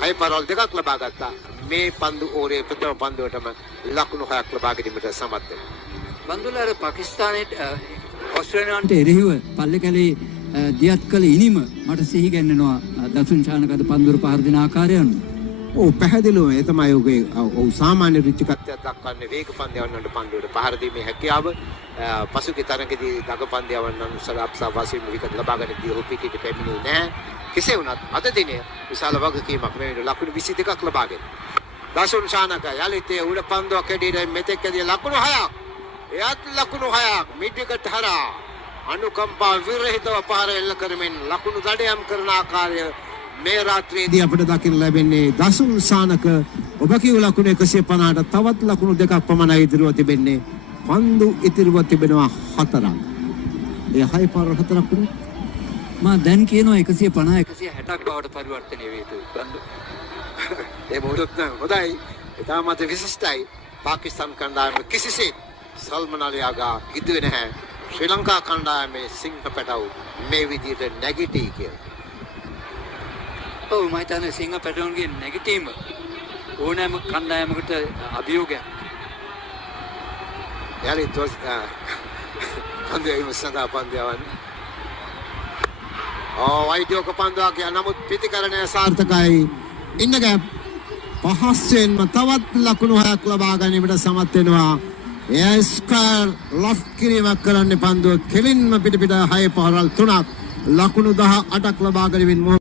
හය පරවල් දෙකක් ලබා ගත්තා. මේ පන්දු ඕරේ ප්‍රථම පන්දුවටම ලකුණු 6ක් ලබා ගැනීමට සමත් වෙනවා. බන්දුලාර පාකිස්තානයේ ඔස්ට්‍රේලියාවට එරෙහිව පල්ලේකැලේ දියත් කළ ඉනිම මට සිහි ගැන්වෙනවා දසුන් ශානකද පන්දුර පහර දෙන ආකාරය අනුව. ඔව් පැහැදිලිව ඒ තමයි ඔහුගේ ඔව් සාමාන්‍ය රුචිකත්වයක් දක්වන්නේ වේග පන්දයවන්නට පන්දුවට පහර දීමේ හැකියාව. පසුගිය තරඟදී දග පන්දයවන්නන් සලාප්සා වාසිය විකත් ලබා ගැනීමදී ඔහු පිටිට පැමිණෙන්නේ නැහැ. කෙසේ වුණත් අද දිනේ විශාල වගකීමක් මෙවැනි ලකුණු 22ක් ලබාගෙන දසුන් ශානක යලිත් උඩ පන්දුවක් කැඩීලා මෙතෙක් ඇදී ලකුණු 6ක්. එයත් ලකුණු 6ක් මිඩිකට හරහා අනුකම්පා විරහිතව පාර එල්ල කරමින් ලකුණු දඩයම් කරන ආකාරය මේ රාත්‍රියේදී අපිට දකින්න ලැබෙන්නේ දසුන් ශානක ඔබ කියු ලකුණු 150ට තවත් ලකුණු දෙකක් පමණයි ඉදිරියව තිබෙන්නේ. පන්දු ඉදිරියව තිබෙනවා 4ක්. ඒ 6 පාර 4ක් වුණා. මා දැන් කියනවා 150 160ක් බවට පරිවර්තනය වේ යුතු බන්දු. ඒ මොහොතත් හොඳයි. ඉතාමත් විශිෂ්ටයි. පාකිස්තාන් කණ්ඩායම කිසිසේත් සල්මන් අලියාගා හිතුවේ නැහැ ශ්‍රී ලංකා කණ්ඩායමේ සිංහ පැටවු මේ විදිහට නැගිටී කියලා. ඔව් මම හිතන්නේ සිංහ පැටවුන්ගේ නැගිටීම ඕනෑම කණ්ඩායමකට අභියෝගයක්. යලි තොස් පන්දු සදා පන්දයවන්. වයිඩියෝක පන්දුවක් නමුත් පිටිකරණය සාර්ථකයි. ඉන්නගැප් පහස්වෙන්ම තවත් ලකුණු 6ක් ලබා ගැනීමට සමත් වෙනවා. ස්කෝර් ලොෆ් කිරීමක් කරන්න පන්දුව කෙලින්ම පිට 6 පහරල් 3ක් ලකුණු 18ක් ලබා ගැනීමෙන්